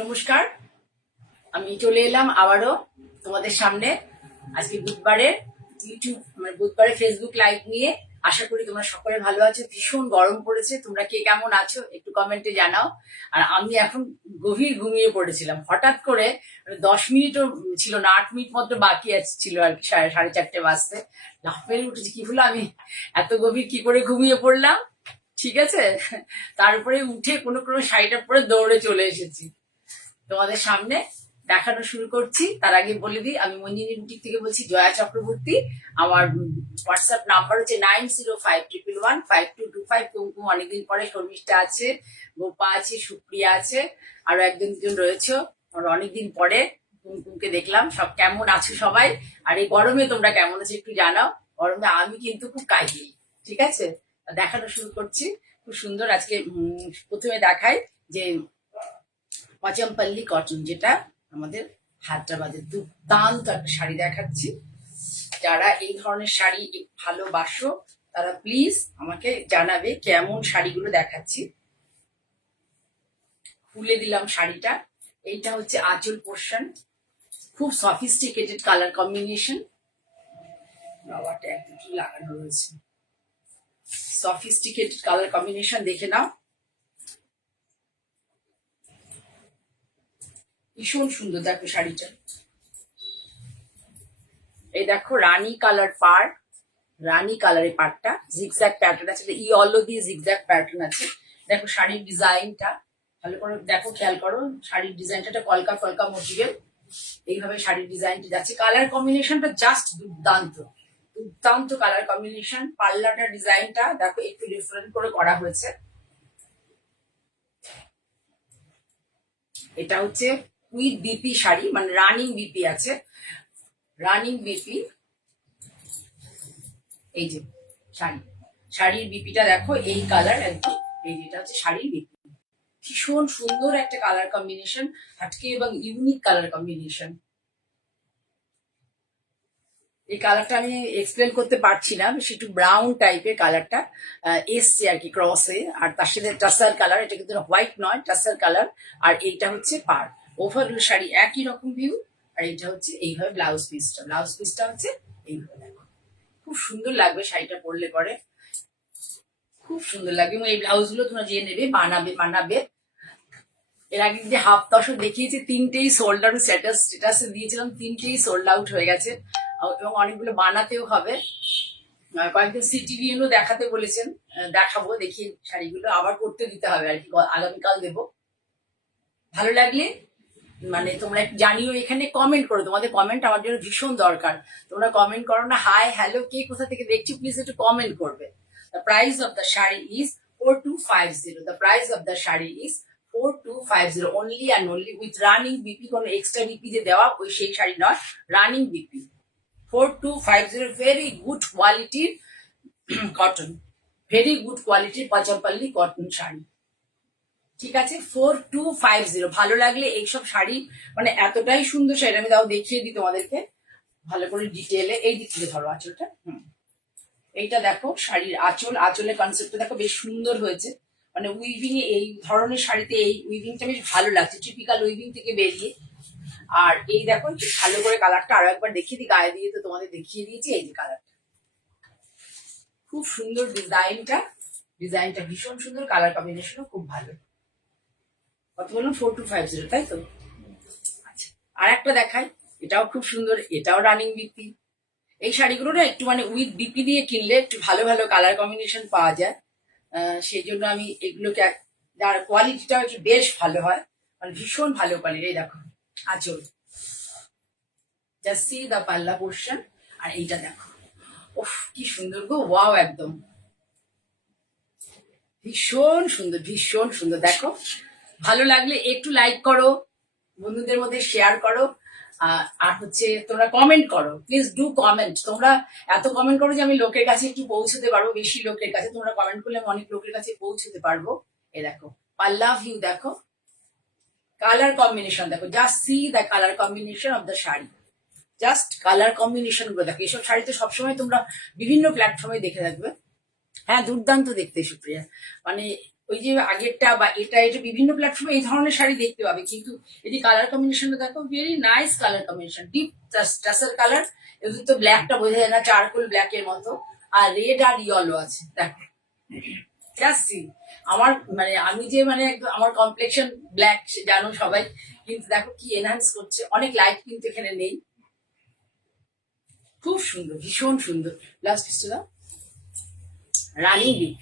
নমস্কার, আমি চলে এলাম আবারও তোমাদের সামনে আজকে বুধবারে বুধবারে ফেসবুক লাইভ নিয়ে। আশা করি তোমরা সকলে ভালো আছো। ভীষণ গরম পড়েছে, তোমরা কে কেমন আছো একটু কমেন্টে জানাও। আর আমি এখন গভীর ঘুমিয়ে পড়েছিলাম, হঠাৎ করে 10 মিনিটও ছিল না, 8 মিনিট মাত্র বাকি ছিল আর কি, 4:30 বাজতে লাফ মেরে উঠেছি। কি হলো, আমি এত গভীর কি করে ঘুমিয়ে পড়লাম, ঠিক আছে। তারপরে উঠে কোনো কোনো শাড়িটা পরে দৌড়ে চলে এসেছি তোমাদের সামনে দেখানো শুরু করছি। তার আগে বলে দিই, আমি মঞ্জিনী বুটিক থেকে বলছি, জয়া চক্রবর্তী। আমার হোয়াটসঅ্যাপ নাম্বার হচ্ছে 9051115225। কুমকুম অনেকদিন পরে, শর্মিষ্ঠা আছে, গোপা আছে, সুপ্রিয়া আছে, আরো একজন দুজন রয়েছে। আমরা অনেকদিন পরে কুমকুমকে দেখলাম। সব কেমন আছো সবাই? আর এই গরমে তোমরা কেমন আছো একটু জানাও। গরমে আমি কিন্তু খুব কাহিল, ঠিক আছে। দেখানো শুরু করছি। খুব সুন্দর আজকে প্রথমে দেখাই যে পচমপল্লী কটন, যেটা আমাদের হায়দ্রাবাদের দুর্দান্ত একটা শাড়ি দেখাচ্ছি। যারা এই ধরনের শাড়ি ভালোবাসো তারা প্লিজ আমাকে জানাবে কেমন শাড়িগুলো দেখাচ্ছি। খুলে দিলাম শাড়িটা। এইটা হচ্ছে আঁচল পোর্শন, খুব সফিস্টিকেটেড কালার কম্বিনেশন। বাবাটা একটু লাগানো রয়েছে, সফিস্টিকেটেড কালার কম্বিনেশন দেখে নাও। ভীষণ সুন্দর দেখো শাড়িটা। এই দেখো রানী কালার পার, রানী কালারের পাটটা জিগজ্যাগ প্যাটার্ন আছে, অলো দিয়ে জিগজ্যাগ প্যাটার্ন আছে। দেখো শাড়ির ডিজাইনটা ভালো করে দেখো, খেয়াল করো শাড়ির ডিজাইনটা, কলকা ফলকা মটিরিয়াল। এইভাবে শাড়ির ডিজাইনটা যাচ্ছে। কালার কম্বিনেশনটা জাস্ট দুর্দান্ত, দুর্দান্ত কালার কম্বিনেশন। পাল্লাটা ডিজাইনটা দেখো একটু ডিফারেন্ট করে করা হয়েছে। এটা হচ্ছে উইথ বিপি শাড়ি, মানে রানিং বিপি আছে, রানিং বিপি। এই যে শাড়ির বিপিটা দেখো, এই কালার একদম, এই যেটা হচ্ছে শাড়ির বিপি। ভীষণ সুন্দর একটা কালার কম্বিনেশন, হাটকে এবং ইউনিক কালার কম্বিনেশন। এই কালারটা আমি এক্সপ্লেন করতে পারছি না, বেশি একটু ব্রাউন টাইপের কালারটা এসছে আর কি ক্রসে। আর তার সাথে টাসার কালার, এটা কিন্তু হোয়াইট নয়, টাসার কালার। আর এইটা হচ্ছে পার। ওভারঅল শাড়ি একই রকম ভিউ। আর এটা হচ্ছে এইভাবে ব্লাউজ পিসটা হচ্ছে এইভাবে। দেখো খুব সুন্দর লাগবে শাড়িটা পরলে পরে, খুব সুন্দর লাগবে। এবং এই ব্লাউজ গুলো তোমরা যে নেবে বানাবে। এর আগে যে হাফ তসর দেখিয়েছি, তিনটেই সোল্ড আউট, স্ট্যাটাসে দিয়েছিলাম, তিনটেই সোল্ড আউট হয়ে গেছে। এবং অনেকগুলো বানাতেও হবে। কয়েকদিন সিটিভিএনও দেখাতে বলেছেন, দেখাবো, দেখি শাড়িগুলো আবার করতে দিতে হবে আর কি, আগামীকাল দেবো। ভালো লাগলে মানে তোমরা জানিও, এখানে কমেন্ট করো, তোমাদের কমেন্ট আমার জন্য ভীষণ দরকার। তোমরা কমেন্ট করো না, হাই হ্যালো, কে কোথা থেকে দেখছি, প্লিজ একটু কমেন্ট করবে। The price of the sari is 4250. The price of the sari is 4250 only and only with running BP. কোনো এক্সট্রা বিপি যে দেওয়া ওই সেই শাড়ি নয়, রানিং বিপি। 4250, ভেরি গুড কোয়ালিটির কটন, ভেরি গুড কোয়ালিটির পচমপল্লী কটন শাড়ি, ঠিক আছে। 4250। ভালো লাগলে এইসব শাড়ি মানে এতটাই সুন্দর শাড়ি, আমি তাও দেখিয়ে দিই তোমাদেরকে ভালো করে ডিটেলে। এই দিক থেকে ধরো আঁচলটা, এইটা দেখো শাড়ির আঁচলের কনসেপ্টটা দেখো, বেশ সুন্দর হয়েছে। মানে উইভিং এ, এই ধরনের শাড়িতে এই উইভিংটা বেশ ভালো লাগছে, টিপিক্যাল উইভিং থেকে বেরিয়ে। আর এই দেখো ভালো করে কালারটা আরো একবার দেখিয়ে দিই, গায়ে দিয়ে তো তোমাদের দেখিয়ে দিয়েছি। এই যে কালারটা খুব সুন্দর, ডিজাইনটা ভীষণ সুন্দর, কালার কম্বিনেশনও খুব ভালো। কত বললাম? 4250, তাই তো? আচ্ছা, আর একটা দেখাই, এটাও খুব সুন্দর, এটাও রানিং বিপি। এই শাড়িগুলো না একটু মানে উইথ বিপি দিয়ে কিনলে একটু ভালো ভালো কালার কম্বিনেশন পাওয়া যায়। সেই জন্য আমি এগুলোকে, যার কোয়ালিটিটা একটু বেশ ভালো হয়, মানে ভীষণ ভালো কোয়ালিটি। এই দেখো আঁচল, জাস্ট সি দা পাল্লা পোর্শন। আর এইটা দেখো, ওফ কি সুন্দর গো, ওয়াও, একদম ভীষণ সুন্দর, ভীষণ সুন্দর। দেখো ভালো লাগলে একটু লাইক করো, বন্ধুদের মধ্যে শেয়ার করো। আর হচ্ছে তোমরা কমেন্ট করো, প্লিজ ডু কমেন্ট। তোমরা এত কমেন্ট করো যে আমি লোকের কাছে একটু পৌঁছতে পারবো, বেশি লোকের কাছে তোমরা কমেন্ট করলে আমি অনেক লোকের কাছে পৌঁছতে পারবো। এ দেখো পাল্লা ভিউ, দেখো কালার কম্বিনেশন, দেখো just see the colour combination of the sari, just colour combination গুলো দেখো। এসব শাড়ি তো সবসময় তোমরা বিভিন্ন প্ল্যাটফর্মে দেখে থাকবে। হ্যাঁ, দুর্দান্ত দেখতে সুপ্রিয়া, মানে ওই যে আগেরটা বা এটা বিভিন্ন প্ল্যাটফর্মে এই ধরনের শাড়ি দেখতে পাবে, কিন্তু এই যে কালার কম্বিনেশনটা দেখো, very nice colour combination, deep tussar colour. এদের তো ব্ল্যাকটা বোঝা যায় না, চারকোল ব্ল্যাকের মতো, আর রেড আর ইয়েলো আছে দেখো। জাস্ট আমার মানে আমি যে মানে আমার কমপ্লেকশন ব্ল্যাক জানো সবাই, কিন্তু দেখো কি এনহান্স করছে, অনেক লাইট কিন্তু এখানে নেই, খুব সুন্দর, ভীষণ সুন্দর। লাস্ট পিসটা রানিং বিট,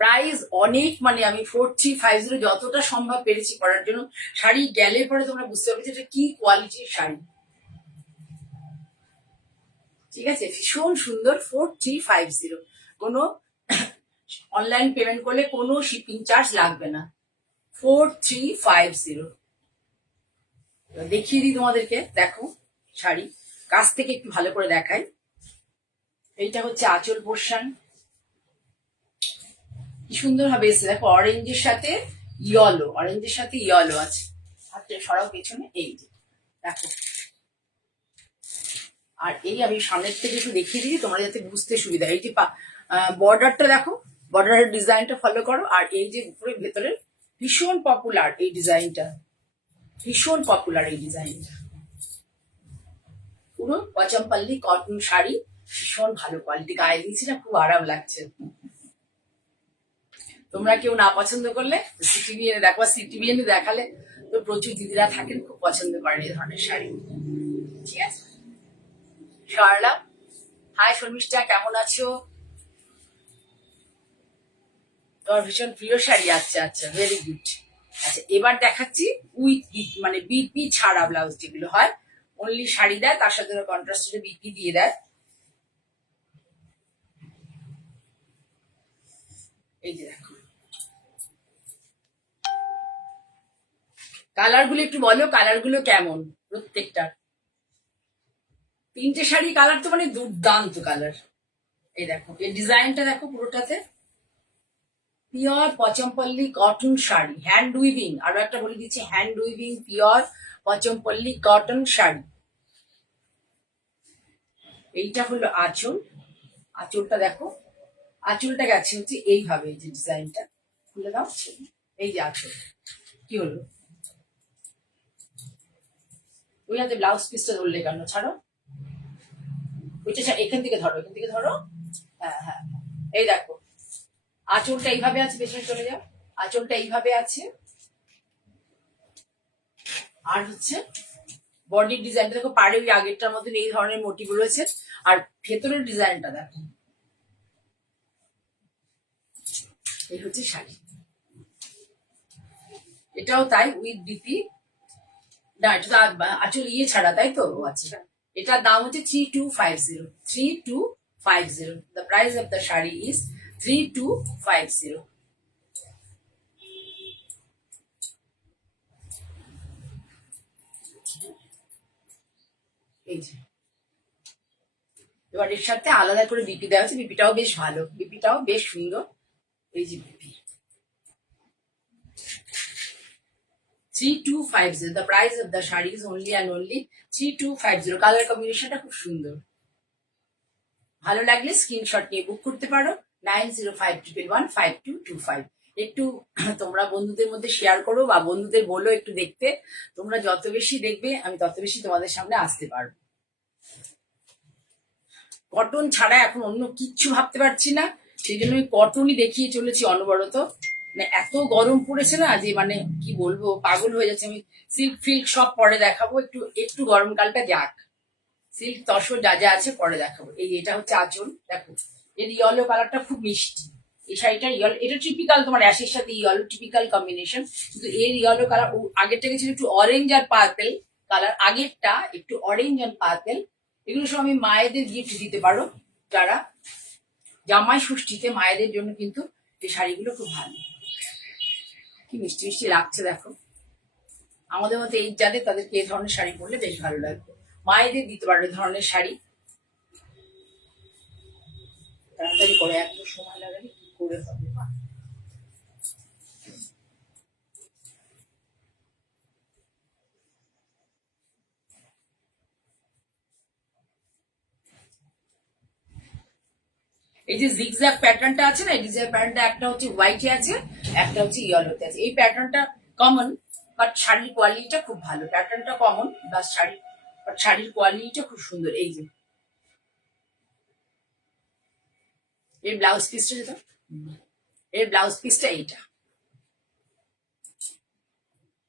প্রাইস অনেক, মানে আমি 4350 যতটা সম্ভব পেরেছি করার জন্য। শাড়ি গেলে পরে তোমরা বুঝতে পারবে যে এটা কি কোয়ালিটির শাড়ি, ঠিক আছে, ভীষণ সুন্দর। 4350, কোনো অনলাইন পেমেন্ট করলে কোনো শিপিং চার্জ লাগবে না। 4350 দেখিয়ে দিই তোমাদেরকে, দেখো শাড়ি কাছ থেকে একটু ভালো করে দেখাই। এইটা হচ্ছে আঁচল পোর্শন, কি সুন্দর ভাবে এসে দেখো, অরেঞ্জের সাথে ইয়েলো, অরেঞ্জের সাথে ইয়েলো আছে। হাতটা সরাও পেছনে, এই যে দেখো। আর এই আমি সামনের থেকে একটু দেখিয়ে দিই তোমরা যাতে বুঝতে সুবিধা। এই যে বর্ডারটা দেখো, বর্ডারের ডিজাইনটা ফলো করো। আর এই যে উপরে ভেতরের ভীষণ পপুলার এই ডিজাইনটা, ভীষণ পপুলার এই ডিজাইনটা, পুরো পচমপল্লি কটন শাড়ি, ভীষণ ভালো কোয়ালিটি, গায়ে দিয়েছি না, খুব আরাম লাগছে। তোমরা কেউ না পছন্দ করলে সিটিভি এনে দেখো, সিটিভি এনে দেখালে তো প্রচুর দিদিরা থাকেন খুব পছন্দ করেন এই ধরনের শাড়ি, ঠিক আছে। সরলা, হাই শর্মিষ্ঠা, কেমন আছো? তোমার ভীষণ প্রিয় শাড়ি, আচ্ছা আচ্ছা, ভেরি গুড। আচ্ছা এবার দেখাচ্ছি উইথ বিট, মানে বিপি ছাড়া ব্লাউজ যেগুলো হয়, অনলি শাড়ি দেয় তার সাথে কন্ট্রাস্টে বিপি দিয়ে দেয়। এই যে দেখো, কালার গুলো একটু বলো, কালার গুলো কেমন প্রত্যেকটা। তিনটে শাড়ি কালার তো মানে দুর্দান্ত কালার। এই দেখো, এই ডিজাইনটা দেখো পুরোটাতে pure Pochampally cotton sari, hand weaving, আরো একটা বলে দিচ্ছি, hand weaving pure Pochampally cotton sari. এইটা হলো আঁচল, আঁচলটা দেখো, আঁচলটা গেছে হচ্ছে এইভাবে, এই যে ডিজাইনটা খুলে দাও, এই যে আঁচল, কি হলো, ওই হাতে ব্লাউজ পিসটা ধরলে কেন, ছাড়ো ওইটা, এখান থেকে ধরো, এখান থেকে ধরো, হ্যাঁ হ্যাঁ, এই দেখো আঁচলটা এইভাবে আছে, পেছনে চলে যাও, আঁচলটা এইভাবে আছে। আর হচ্ছে বডির ডিজাইনটা দেখো, পাড়ে ওই আগেরটার মতন এই ধরনের মোটিভ রয়েছে। আর ভেতরের ডিজাইনটা দেখো, এই হচ্ছে শাড়ি, এটাও তাই উইথ বিপি। না এটা তো আঁচল ইয়ে ছাড়া, তাই তো, আচ্ছা। এটার দাম হচ্ছে 3250, 3250, the price of the sari is 3250। এই যে এবার এর সাথে আলাদা করে বিপি দেওয়া আছে, বিপিটাও বেশ ভালো, বিপিটাও বেশ সুন্দর। এই যে BP 3250, the price of the sari is only and only 3250। Colour কম্বিনেশনটা খুব সুন্দর, ভালো লাগলে স্ক্রিনশট নিয়ে বুক করতে পারো 9052115225। একটু তোমরা বন্ধুদের মধ্যে শেয়ার করো বা বন্ধুদের বলো একটু দেখতে, তোমরা যত বেশি দেখবে আমি তত বেশি তোমাদের সামনে আসতে পারবো। কটন ছাড়া এখন অন্য কিচ্ছু ভাবতে পারছি না, সেই জন্য কটনই দেখিয়ে চলেছি অনবরত। মানে এত গরম পড়েছে না যে মানে কি বলবো, পাগল হয়ে যাচ্ছে। আমি সিল্ক ফিল্ক সব পরে দেখাবো, একটু একটু গরমকালটা যাক, সিল্ক তসর যা যা আছে পরে দেখাবো। এই এটা হচ্ছে আঁচল, দেখো এর ইয়েলো কালারটা খুব মিষ্টি, এই শাড়িটার ইয়েলো, এটা টিপিক্যাল তোমার অ্যাশের সাথে ইয়েলো, টিপিক্যাল কম্বিনেশন, কিন্তু এর ইয়েলো কালার, আগেরটা ছিল একটু অরেঞ্জ আর পার্পেল কালার, আগেরটা একটু অরেঞ্জ আর পার্পেল। এগুলো সব আমি মায়েদের গিফট দিতে পারো, যারা জামাই ষষ্ঠীতে মায়েদের জন্য কিন্তু এই শাড়িগুলো খুব ভালো, কি মিষ্টি মিষ্টি লাগছে দেখো। আমাদের মতো এই যাদের, তাদেরকে এই ধরনের শাড়ি পরলে বেশ ভালো লাগবে, মায়েদের দিতে পারো এই ধরনের শাড়ি। তাড়াতাড়ি করে, এত সময় লাগালে কি করে হবে। এই যে জিগজ্যাগ প্যাটার্নটা আছে না, এই জিগজ্যাগ প্যাটার্নটা একটা হচ্ছে হোয়াইটে আছে একটা হচ্ছে ইয়েলোতে আছে। এই প্যাটার্নটা কমন, বাট শাড়ির কোয়ালিটিটা খুব ভালো। প্যাটার্নটা কমন বা শাড়ির কোয়ালিটিটা খুব সুন্দর। এই যে এর ব্লাউজ পিসটা যেটা, এর ব্লাউজ পিসটা এইটা।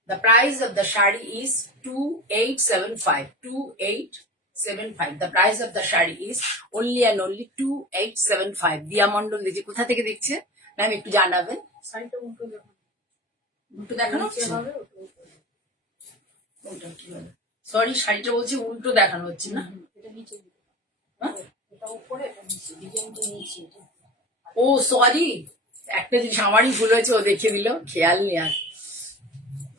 The price of the shari is 2875. 2875. The price of the shari is only and only 2875. দিয়া মন্ডল দিদি কোথা থেকে দেখছে ম্যাম একটু জানাবেন। শাড়িটা উল্টো উল্টো দেখানো হচ্ছে, সরি শাড়িটা বলছি উল্টো দেখানো হচ্ছে না, এটা নিচে, হ্যাঁ? এটা উপরে, এটা নিচে, ডিজাইনটা নিচে। ও সরি, একটা জিনিস আমারই ভুল হয়েছে, ও দেখিয়ে দিল, খেয়াল নেই আর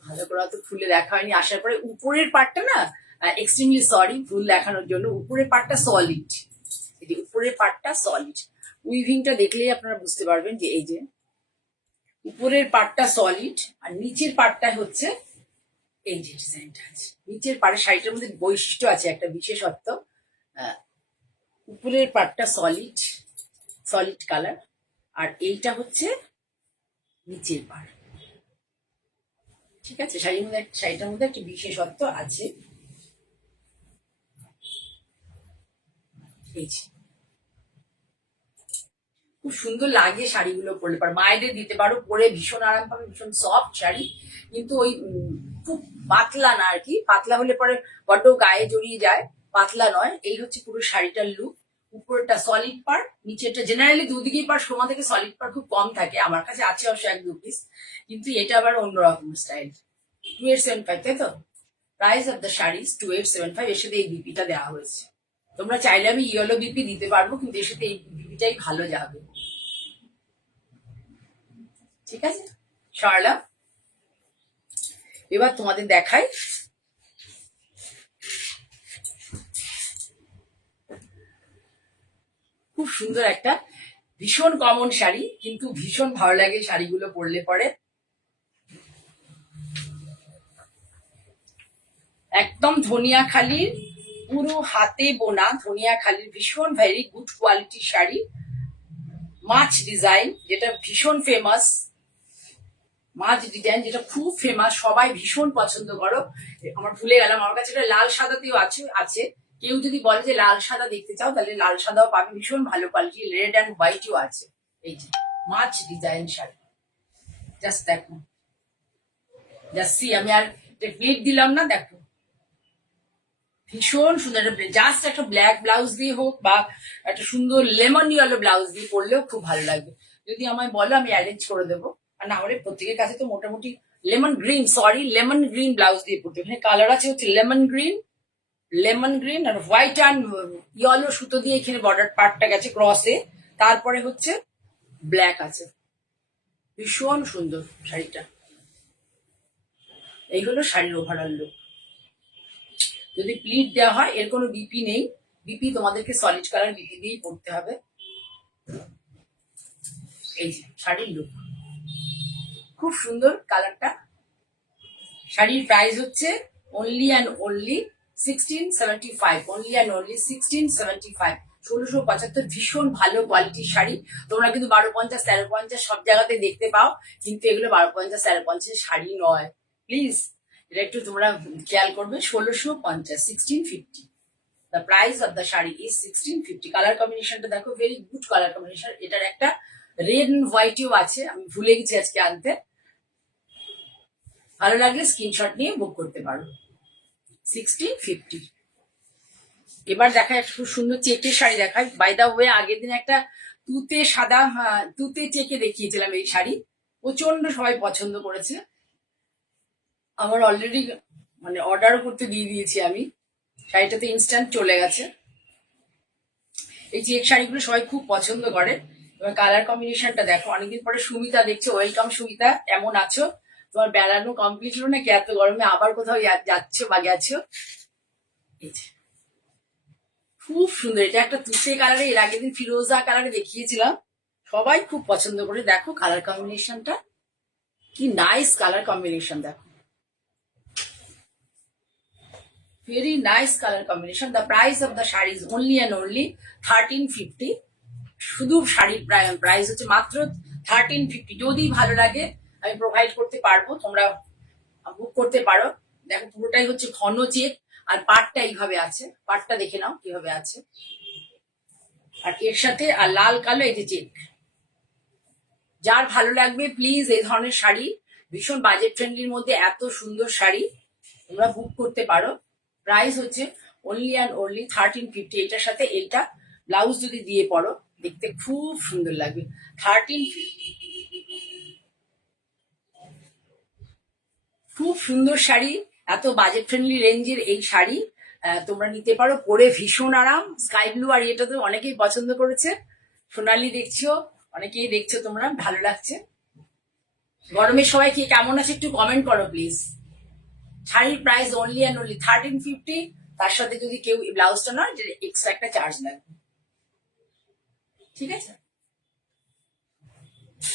ভালো করে তো খুলে দেখা হয়নি। আসার পরে উপরের পার্টটা না, এক্সট্রিমলি সরি ভুল দেখানোর জন্য, উপরের পার্টটা সলিড, উপরের পার্টটা সলিড। উইভিংটা দেখলেই আপনারা বুঝতে পারবেন যে এই যে উপরের পার্টটা সলিড আর নিচের পার্টটা হচ্ছে এই যে ডিজাইনটা আছে। নিচের পাড়ের শাড়িটার মধ্যে বৈশিষ্ট্য আছে একটা বিশেষত্ব, উপরের পার্টটা সলিড, সলিড কালার, আর এইটা হচ্ছে নিচের পাড়। ঠিক আছে, শাড়িটার মধ্যে একটা বিশেষত্ব আছে। খুব সুন্দর লাগে শাড়িগুলো পরলে, পার মায়েদের দিতে পারো, পরে ভীষণ আরাম পাবে, ভীষণ সফট শাড়ি, কিন্তু ওই খুব পাতলা না আর কি, পাতলা হলে পরে বড্ড গায়ে জড়িয়ে যায়, পাতলা নয়। এই হচ্ছে পুরো শাড়িটার লুক। উপরেরটা সলিড পার, নিচেরটা জেনারেলি দুদিকেই পার সোমা থেকে সলিড পার খুব কম থাকে, আমার কাছে আছে অবশ্য 1-2 পিস, কিন্তু এটা আবার অন্যরকম স্টাইল। 2875, তাই তো? Price of the sari 2875। এর সাথে এই বিপিটা দেওয়া হয়েছে। তোমরা চাইলে আমি ইয়েলো বিপি দিতে পারবো, কিন্তু এর সাথে এই বিপিটাই ভালো যাবে। ঠিক আছে, সরলাম। এবার তোমাদের দেখাই খুব সুন্দর একটা ভীষণ কমন শাড়ি, কিন্তু ভীষণ ভালো লাগে শাড়িগুলো পরলে পরে। একদম ধনিয়াখালির পুরো হাতে বোনা, ধনিয়াখালির ভীষণ ভেরি গুড কোয়ালিটির শাড়ি, মাছ ডিজাইন, যেটা ভীষণ ফেমাস, মাছ ডিজাইন যেটা খুব ফেমাস, সবাই ভীষণ পছন্দ করো। আমার ভুলে গেলাম, আমার কাছে এটা লাল সাদাতেও আছে। কেউ যদি বলে যে লাল সাদা দেখতে চাও, তাহলে লাল সাদাও পাবে, ভীষণ ভালো কোয়ালিটি, রেড অ্যান্ড হোয়াইটও আছে। এই যে মাছ ডিজাইন শাড়ি, জাস্ট দেখো, জাস্ট সি, আমি আর প্লেট দিলাম না, দেখো ভীষণ সুন্দর। জাস্ট একটা ব্ল্যাক ব্লাউজ দিয়ে হোক বা একটা সুন্দর লেমন ইয়েলো ব্লাউজ দিয়ে পরলেও খুব ভালো লাগবে। যদি আমায় বলো আমি অ্যারেঞ্জ করে দেবো, আর না হলে প্রত্যেকের কাছে তো মোটামুটি লেমন গ্রিন ব্লাউজ দিয়ে পরতে। এখানে কালার আছে হচ্ছে লেমন গ্রিন আর হোয়াইট অ্যান্ড ইয়েলো সুতো দিয়ে এখানে বর্ডার পার্টটা গেছে ক্রসে, তারপরে হচ্ছে ব্ল্যাক আছে। ভীষণ সুন্দর শাড়িটা। এই হলো শাড়ির ওভারঅল লুক। যদি প্লিট দেওয়া হয়, এর কোনো বিপি নেই, বিপি তোমাদেরকে সলিড কালার বিপি দিয়েই পড়তে হবে। এই যে শাড়ির লুক, খুব সুন্দর কালারটা। শাড়ির প্রাইস হচ্ছে only and only 1675, only and only 1675, 1675। ভীষণ ভালো কোয়ালিটির শাড়ি। তোমরা কিন্তু 1250, 1350 সব জায়গাতে দেখতে পাও, কিন্তু এগুলো 1250, 1350 শাড়ি নয়, প্লিজ এটা একটু তোমরা খেয়াল করবে। 1650, 1650। The price of the sari is 1650. Colour কম্বিনেশনটা দেখো, ভেরি গুড কালার কম্বিনেশন। এটার একটা রেড এন্ড হোয়াইটও আছে, আমি ভুলে গেছি আজকে আনতে। ভালো লাগলে স্ক্রিনশট নিয়ে বুক করতে পারো। 1650। এবার দেখায় একটা খুব সুন্দর চেকের শাড়ি দেখায়। বাই দা ওয়ে, আগের দিন একটা তুতে সাদা তুতে চেকে দেখিয়েছিলাম এই শাড়ি, প্রচন্ড সবাই পছন্দ করেছে। আমার অলরেডি মানে অর্ডারও করতে দিয়ে দিয়েছি আমি, শাড়িটাতে ইনস্ট্যান্ট চলে গেছে। এই চেক শাড়িগুলো সবাই খুব পছন্দ করে। এবার কালার কম্বিনেশনটা দেখো। অনেকদিন পরে সুমিতা দেখছো, ওয়েলকাম সুমিতা, কেমন আছো? তোমার বেড়ানো কমপ্লিট হলো নাকি এত গরমে? আবার কোথাও যাচ্ছ বা গেছো? এই যে খুব সুন্দর, এটা একটা তুতে কালারে, এর আগের দিন ফিরোজা কালারে দেখিয়েছিলাম, সবাই খুব পছন্দ করে। দেখো কালার কম্বিনেশনটা কি নাইস, কালার কম্বিনেশন দেখো, very nice color combination. The price of the sari is only and only 1350. শুধু শাড়ির প্রাইস হচ্ছে মাত্র 1350, যদি ভালো লাগে আমি প্রোভাইড করতে পারবো, তোমরা বুক করতে পারো। দেখো পুরোটাই হচ্ছে ঘন চেক, আর পাটটা এইভাবে আছে, পাটটা দেখে নাও কিভাবে আছে, আর এর সাথে আর লাল কালো এই যে চেক। যার ভালো লাগবে প্লিজ এই ধরনের শাড়ি, ভীষণ বাজেট ফ্রেন্ডলির মধ্যে এত সুন্দর শাড়ি তোমরা বুক করতে পারো। প্রাইস হচ্ছে অনলি অ্যান্ড অনলি 1350। এটার সাথে এইটা ব্লাউজ যদি দিয়ে পড়ো দেখতে খুব সুন্দর লাগবে। 1350, খুব সুন্দর শাড়ি, এত বাজেট ফ্রেন্ডলি রেঞ্জের এই শাড়ি তোমরা নিতে পারো, পরে ভীষণ আরাম। স্কাই ব্লু আর এটা তো অনেকেই পছন্দ করেছে, সোনালি দেখছো, অনেকেই দেখছো তোমরা, ভালো লাগছে। গরমের সবাই কি কেমন আছে একটু কমেন্ট করো প্লিজ। শাড়ির প্রাইস অনলি অ্যান্ড অনলি 1350, তার সাথে যদি কেউ ব্লাউজটা নয় যে এক্সট্রা একটা চার্জ লাগবে, ঠিক আছে।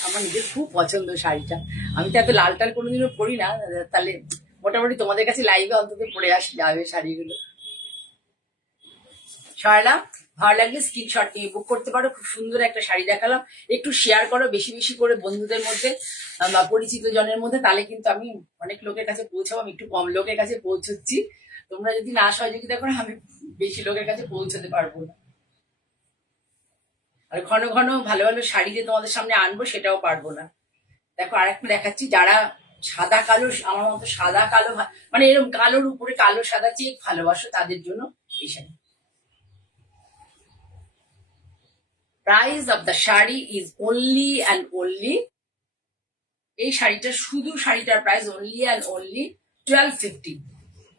আমার নিজের খুব পছন্দ শাড়িটা, আমি তো এত লাল টাল কোনোদিনও পরি না, তাহলে মোটামুটি তোমাদের কাছে লাইভে অন্তত পরে যাবে শাড়িগুলো। সরালাম, ভালো লাগলে স্ক্রিনশট নিয়ে বুক করতে পারো। খুব সুন্দর একটা শাড়ি দেখালাম, একটু শেয়ার করো বেশি বেশি করে বন্ধুদের মধ্যে বা পরিচিত জনের মধ্যে, তাহলে কিন্তু আমি অনেক লোকের কাছে পৌঁছাবো। আমি একটু কম লোকের কাছে পৌঁছচ্ছি, তোমরা যদি না সহযোগিতা করো আমি বেশি লোকের কাছে পৌঁছতে পারবো না। আর ঘন ঘন ভালো ভালো শাড়ি যে তোমাদের সামনে আনবো সেটাও পারবো না। দেখো আরেকটা দেখাচ্ছি, যারা সাদা কালো আমার মতো সাদা কালো মানে এরকম কালোর উপরে কালো সাদা চেক ভালোবাসো তাদের জন্য এই sari. Price of the sari is only and only, এই শাড়িটা শুধু শাড়িটার price only and only 1250।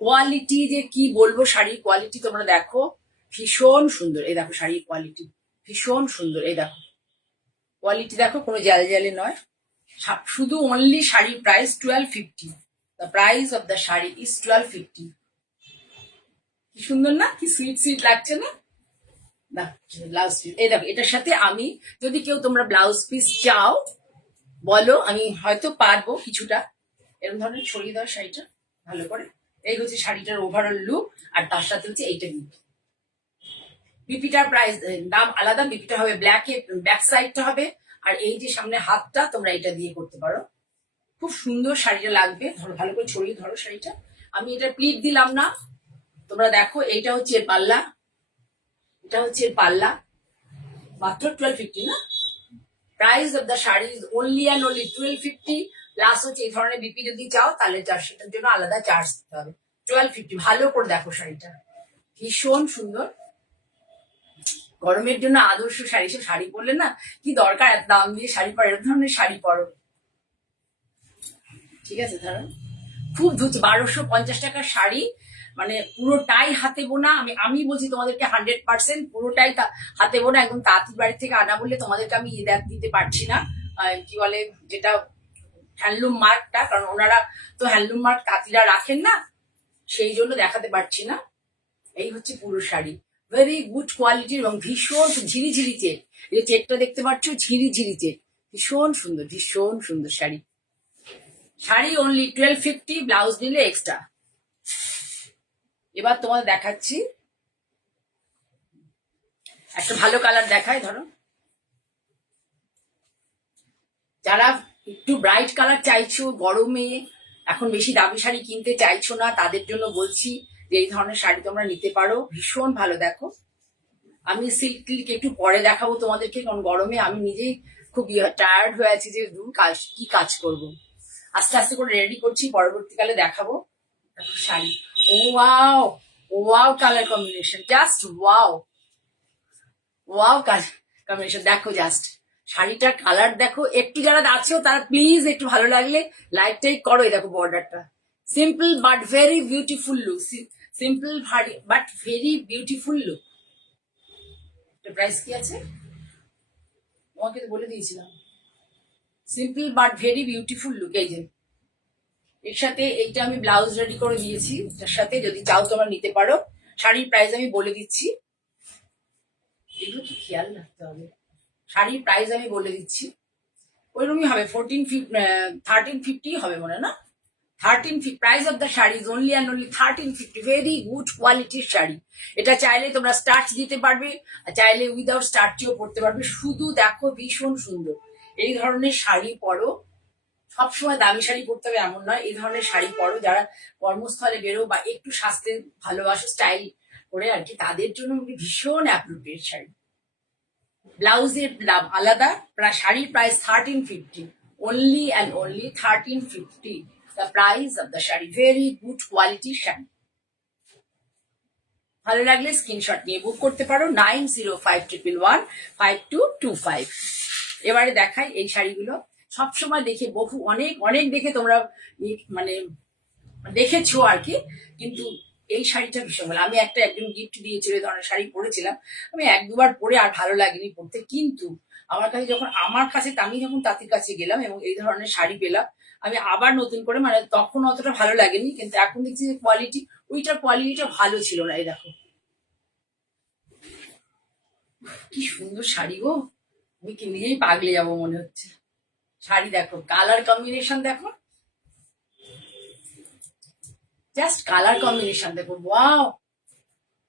Quality যে কি বলবো, শাড়ির কোয়ালিটি তোমরা দেখো ভীষণ সুন্দর। এই দেখো শাড়ির কোয়ালিটি ভীষণ সুন্দর, এই দেখো কোয়ালিটি দেখো, কোনো জালে জালে নয়। শুধু অনলি শাড়ির price 1250। The price of the sari is 1250। কি সুন্দর না, কি সুইট সুইট লাগছে না। না ব্লাউজ পিস এই দেখো, এটার সাথে আমি যদি কেউ তোমরা ব্লাউজ পিস চাও বলো, আমি হয়তো পারবো কিছুটা। এরকম ধরনের ছড়িয়ে দেওয়া শাড়িটা ভালো করে, এই হচ্ছে শাড়িটার ওভারঅল লুক। আর তার সাথে হচ্ছে এইটা বিপি, বিপিটার প্রাইস দাম আলাদা, বিপিটা হবে ব্ল্যাকে, ব্যাক সাইডটা হবে, আর এই যে সামনে হাতটা তোমরা এটা দিয়ে করতে পারো। খুব সুন্দর শাড়িটা লাগবে, ধরো ভালো করে ছড়িয়ে ধরো শাড়িটা। আমি এটা প্লিট দিলাম না, তোমরা দেখো এইটা হচ্ছে এর পাল্লা, এটা হচ্ছে এর পাল্লা, মাত্র 1250 না। Price of the sari is only and only 1250। Plus হচ্ছে এই ধরনের বিপি যদি চাও তাহলে সেটার জন্য আলাদা চার্জ দিতে হবে। 1250, ভালো করে দেখো শাড়িটা ভীষণ সুন্দর, গরমের জন্য আদর্শ শাড়ি। সব শাড়ি পরলে না কি দরকার এত দাম দিয়ে শাড়ি পরো, এরকম ধরনের শাড়ি পরো, ঠিক আছে। ধরো খুব দ্রুত 1250 টাকার শাড়ি, মানে পুরোটাই হাতে বোনা। আমি বলছি তোমাদেরকে 100% পুরোটাই হাতে বোনা, একদম তাঁতির বাড়ি থেকে আনা বললে তোমাদেরকে আমি দিতে পারছি না, কি বলে যেটা হ্যান্ডলুম মার্কটা, কারণ ওনারা তো হ্যান্ডলুম মার্ক তাঁতিরা রাখেন না, সেই জন্য দেখাতে পারছি না। এই হচ্ছে পুরো শাড়ি, ভেরি গুড কোয়ালিটির এবং ভীষণ ঝিরিঝিরি চেক। এই চেকটা দেখতে পাচ্ছ, ঝিরিঝিরি চেক, ভীষণ সুন্দর, ভীষণ সুন্দর শাড়ি। শাড়ি অনলি 1250, ব্লাউজ নিলে এক্সট্রা। এবার তোমাদের দেখাচ্ছি একটা ভালো কালার দেখায়। ধরো যারা একটু ব্রাইট কালার চাইছো গরমে, এখন বেশি দামি শাড়ি কিনতে চাইছো না, তাদের জন্য বলছি যে এই ধরনের শাড়ি তোমরা নিতে পারো, ভীষণ ভালো। দেখো আমি সিল্ক টিল্ক একটু পরে দেখাবো তোমাদেরকে, কারণ গরমে আমি নিজেই খুব টায়ার্ড হয়ে আছি যে কি কাজ করব। আস্তে আস্তে করে রেডি করছি, পরবর্তীকালে দেখাবো sari. Wow, wow colour combination, just wow, wow colour combination দেখো, জাস্ট শাড়িটার কালার দেখো। একটু যারা আছো তারা প্লিজ একটু ভালো লাগলে লাইক টাইক করো। এই দেখো বর্ডারটা, simple but very beautiful look, simple but very beautiful look. Price কি আছে তোমাকে তো বলে দিয়েছিলাম, simple but very beautiful look. এই যে এর সাথে এইটা আমি ব্লাউজ রেডি করে দিয়েছি, তার সাথে যদি চাও তোমরা নিতে পারো। শাড়ির প্রাইস আমি বলে দিচ্ছি, এগুলো কি খেয়াল রাখতে হবে। শাড়ির প্রাইস আমি বলে দিচ্ছি, ওইরকমই হবে 1350 হবে মনে না, 1350। Price of the sari is only and only 1350। Very good কোয়ালিটির শাড়ি, এটা চাইলে তোমরা স্টার্চ দিতে পারবে, চাইলে উইদাউট স্টার্চিও পরতে পারবে। শুধু দেখো ভীষণ সুন্দর, এই ধরনের শাড়ি পরো, সবসময় দামি শাড়ি পরতে হবে এমন নয়, এই ধরনের শাড়ি পরো যারা কর্মস্থলে বেরো বা একটু স্বাস্থ্যে ভালোবাসো স্টাইল করে আর কি, তাদের জন্য ভীষণ অ্যাপ্রোপ্রিয়েট শাড়ি। ব্লাউজের দাম আলাদা, শাড়ির price 1350, only and only 1350 the price of the sari, very good quality sari. ভালো লাগলে স্ক্রিনশট নিয়ে বুক করতে পারো 9051115225। এবারে দেখাই এই শাড়িগুলো, সবসময় দেখে অনেক অনেক দেখে তোমরা মানে দেখেছো আর কি, কিন্তু এই শাড়িটা ভীষণ ভালো। আমি একজন গিফট দিয়েছিল, এই ধরনের শাড়ি পরেছিলাম, আমি এক দুবার পরে আর ভালো লাগেনি পরতে, কিন্তু আমার কাছে আমি যখন তাঁতির কাছে গেলাম এবং এই ধরনের শাড়ি পেলাম, আমি আবার নতুন করে, মানে তখন অতটা ভালো লাগেনি, কিন্তু এখন দেখছি যে কোয়ালিটিটা ভালো ছিল না। এই দেখো কি সুন্দর শাড়ি গো, আমি কি নিজেই পাগলে যাবো মনে হচ্ছে। শাড়ি দেখো, কালার কম্বিনেশন দেখো, জাস্ট কালার কম্বিনেশন দেখো, wow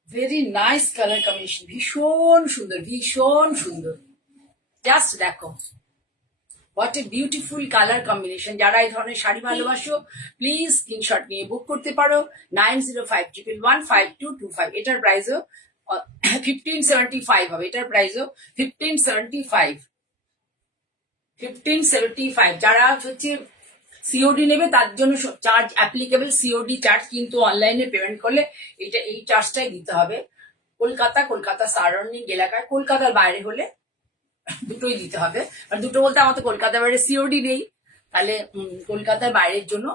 very nice colour combination, ভীষণ সুন্দর ভীষণ সুন্দর। জাস্ট দেখো what a beautiful colour combination. যারা এই ধরনের শাড়ি ভালোবাসো প্লিজ স্ক্রিনশট নিয়ে বুক করতে পারো 9051115225। এটার প্রাইসও 1575 হবে, এটার প্রাইসও 1575। যারা হচ্ছে সিওডি নেবে তার জন্য চার্জ অ্যাপ্লিকেবল, সিওডি চার্জ, কিন্তু অনলাইনে পেমেন্ট করলে এই চার্জটাই দিতে হবে। কলকাতা সারাউন্ডিং এলাকায়, কলকাতার বাইরে হলে দুটোই দিতে হবে। আর দুটো বলতে আমার তো কলকাতার বাইরে সিওডি নেই, তাহলে কলকাতার বাইরের জন্য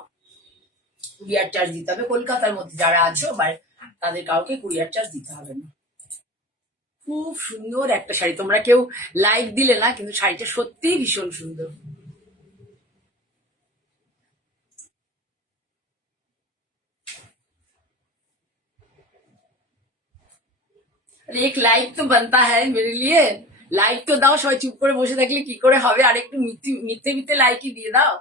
কুরিয়ার চার্জ দিতে হবে। কলকাতার মধ্যে যারা আছো তাদের কাউকে কুরিয়ার চার্জ দিতে হবে না। খুব সুন্দর একটা শাড়ি, তোমরা কেউ লাইক দিলে না, কিন্তু শাড়িটা সত্যিই ভীষণ সুন্দর। एक लाइक तो बनता है मेरे लिए, লাইক তো দাও, সবাই চুপ করে বসে থাকলে কি করে হবে, আর একটু মিথ্যে মিথ্যে লাইকই দিয়ে দাও।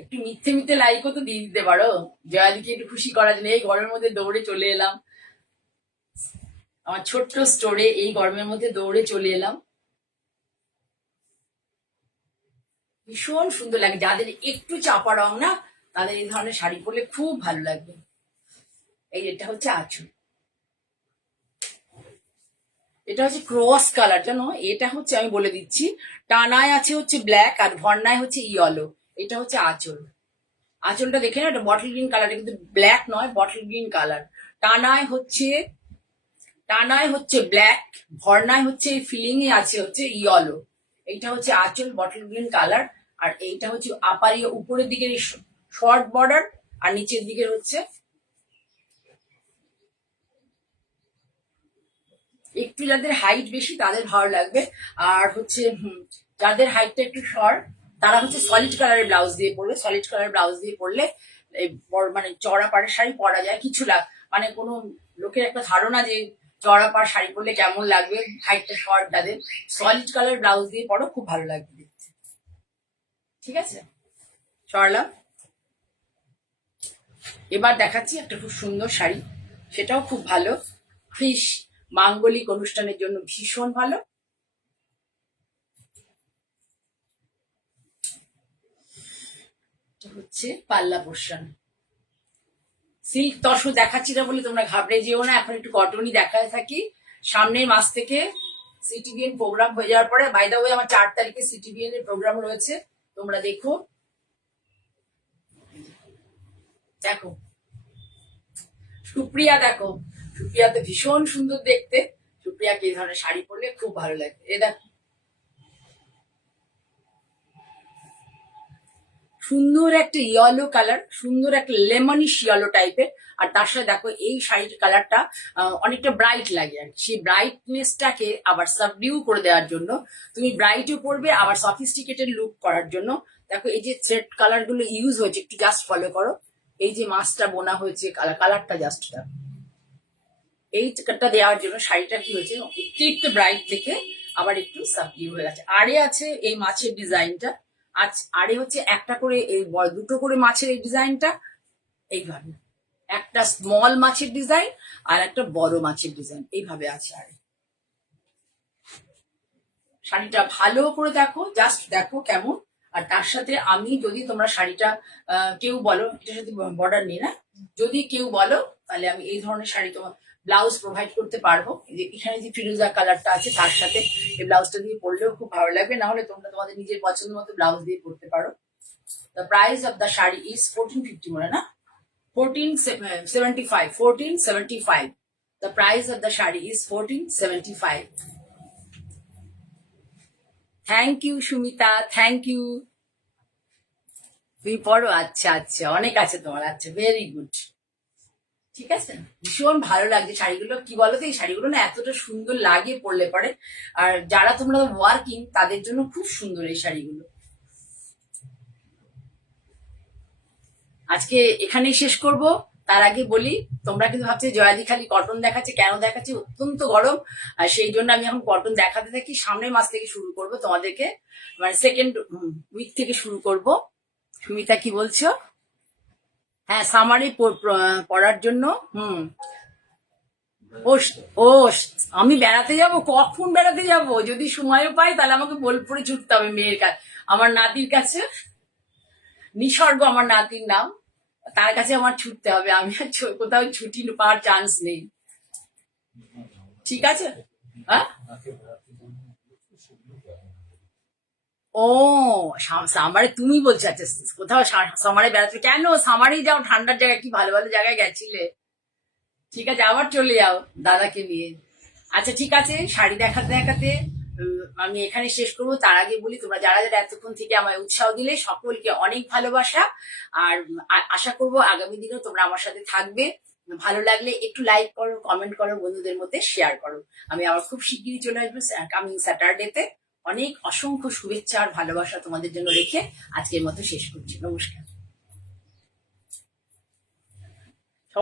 একটু মিথ্যে মিথ্যে লাইকও তো দিয়ে দিতে পারো, জয়াদিকে একটু খুশি করার জন্য। এই গরমের মধ্যে দৌড়ে চলে এলাম আমার ছোট্ট স্টোরে, এই গরমের মধ্যে দৌড়ে চলে এলাম। ভীষণ সুন্দর লাগে, যাদের একটু চাপা রং না, তাদের এই ধরনের শাড়ি পরলে খুব ভালো লাগবে। এটা হচ্ছে আঁচল, এটা হচ্ছে ক্রস কালার, জানো এটা হচ্ছে, আমি বলে দিচ্ছি, টানায় আছে হচ্ছে ব্ল্যাক আর ভর্নায় হচ্ছে ইয়েলো। এটা হচ্ছে আঁচল, আঁচলটা দেখে না, এটা বটল গ্রিন কালার, কিন্তু ব্ল্যাক নয়, বটল গ্রিন কালার। টানায় হচ্ছে ব্ল্যাক, ভর্নায় হচ্ছে ফিলিং এ আছে হচ্ছে ইয়েলো। এইটা হচ্ছে আঁচল, বটল গ্রিন কালার। আর এইটা হচ্ছে উপরের দিকে শর্ট বর্ডার, আর নিচের দিকে হচ্ছে একটু, যাদের হাইট বেশি তাদের ভালো লাগবে। আর হচ্ছে যাদের হাইটটা একটু শর্ট, তারা হচ্ছে সলিড কালারের ব্লাউজ দিয়ে পরবে। সলিড কালারের ব্লাউজ দিয়ে পরলে মানে চড়া পাড়ের শাড়ি পরা যায়, কিছু মানে কোনো লোকের একটা ধারণা যে চড়া পাড় শাড়ি পরলে কেমন লাগবে, হাইটটা শর্ট, তাদের সলিড কালার ব্লাউজ দিয়ে পরো, খুব ভালো লাগবে দেখতে। ঠিক আছে, চড়লাম। এবার দেখাচ্ছি একটা খুব সুন্দর শাড়ি, সেটাও খুব ভালো, ফ্রিস মাঙ্গলিক অনুষ্ঠানের জন্য ভীষণ ভালো। হচ্ছে পাল্লা পোর্শন, সিল্ক তসর দেখাচ্ছি না বলে তোমরা ঘাবড়ে যেও না, এখন একটু কটনই দেখায় থাকি। সামনের মাস থেকে সিটিবিএন প্রোগ্রাম হয়ে যাওয়ার পরে, বাই দা ওয়ে আমার 4 তারিখে সিটিবিএন এর প্রোগ্রাম রয়েছে, তোমরা দেখো। দেখো সুপ্রিয়া, দেখো সুপ্রিয়া তো ভীষণ সুন্দর দেখতে, সুপ্রিয়াকে এই ধরনের শাড়ি পরলে খুব ভালো লাগে। এ দেখো সুন্দর একটা ইয়েলো কালার, সুন্দর একটা লেমনিশ ইয়েলো টাইপের, আর তার সাথে দেখো এই শাড়ির কালারটা অনেকটা ব্রাইট লাগে আর সেই ব্রাইটনেসটাকে আবার সাবডিউ করে দেওয়ার জন্য তুমি ব্রাইটও পরবে, আবার সফিস্টিকেটেড লুক করার জন্য দেখো এই যে থ্রেড কালার গুলো ইউজ হয়েছে, একটু জাস্ট ফলো করো। এই যে মাছটা বোনা হয়েছে, কালারটা জাস্ট দেখো, এইটা দেওয়ার জন্য শাড়িটা কি হয়েছে, অতিরিক্ত ব্রাইট থেকে আবার একটু সাবডিউ হয়ে গেছে। আরে আছে এই মাছের ডিজাইনটা, আরে হচ্ছে একটা করে এই দুটো করে মাছের এই ডিজাইনটা এইভাবে, একটা স্মল মাছের ডিজাইন আর একটা বড় মাছের ডিজাইন এইভাবে আছে। আর শাড়িটা ভালো করে দেখো, জাস্ট দেখো কেমন। আর তার সাথে আমি যদি তোমরা শাড়িটা কেউ বলো এটার সাথে বর্ডার নেই না, যদি কেউ বলো তাহলে আমি এই ধরনের শাড়ি তোমার ব্লাউজ প্রোভাইড করতে পারবো। এই যে এখানে যে ফিরোজা কালারটা আছে তার সাথে এই ব্লাউজটা দিয়ে পরলেও খুব ভালো লাগবে, না হলে তোমরা তোমাদের নিজের পছন্দ মতো ব্লাউজ দিয়ে পরতে পারো। The price of the sari is 1450 মনে না, 1475, 1475. The price of the shari is 1475. Thank you Sumita, thank you. তুমি পড়ো? আচ্ছা আচ্ছা, অনেক আছে তোমার। আচ্ছা, ভেরি গুড। ঠিক আছে, ভীষণ ভালো লাগছে শাড়িগুলো। কি বলতো, এই শাড়িগুলো না এতটা সুন্দর লাগে পরলে পরে। আর যারা তোমরা ওয়ার্কিং তাদের জন্য খুব সুন্দর এই শাড়িগুলো। আজকে এখানেই শেষ করব। তার আগে বলি, তোমরা কিন্তু ভাবছো জয়াদি খালি কটন দেখাচ্ছে, কেন দেখাচ্ছে? অত্যন্ত গরম, আর সেই জন্য আমি এখন কটন দেখাতে থাকি। সামনের মাস থেকে শুরু করব তোমাদেরকে, মানে সেকেন্ড উইক থেকে শুরু করব। সুমিতা কি বলছো? হ্যাঁ, সামারে পড়ার জন্য। ও ও, আমি বেড়াতে যাব? কখন বেড়াতে যাব? যদি সময়ও পাই তাহলে আমাকে বোলপুরে ছুটতে হবে মেয়ের কাছে, আমার নাতির কাছে। নিসর্গ আমার নাতির নাম, তার কাছে আমার ছুটতে হবে। আমি আর কোথাও ছুটি পাওয়ার চান্স নেই। ঠিক আছে? হ্যাঁ, ও সামারে তুমি বলছো? আচ্ছা, কোথাও সামারে বেড়াতে? কেন সামারেই যাও, ঠান্ডার জায়গায় কি ভালো ভালো জায়গায় গেছিলে। ঠিক আছে, আবার চলে যাও দাদাকে নিয়ে। আচ্ছা ঠিক আছে, শাড়ি দেখাতে দেখাতে আমি এখানে শেষ করবো। তার আগে বলি, তোমরা যারা যারা এতক্ষণ থেকে আমায় উৎসাহ দিলে সকলকে অনেক ভালোবাসা। আর আশা করব আগামী দিনেও তোমরা আমার সাথে থাকবে। ভালো লাগলে একটু লাইক করো, কমেন্ট করো, বন্ধুদের মধ্যে শেয়ার করো। আমি আবার খুব শিগগিরই চলে আসবো কামিং স্যাটারডেতে। অনেক অসংখ্য শুভেচ্ছা আর ভালোবাসা তোমাদের জন্য রেখে আজকের মতো শেষ করছি। নমস্কার।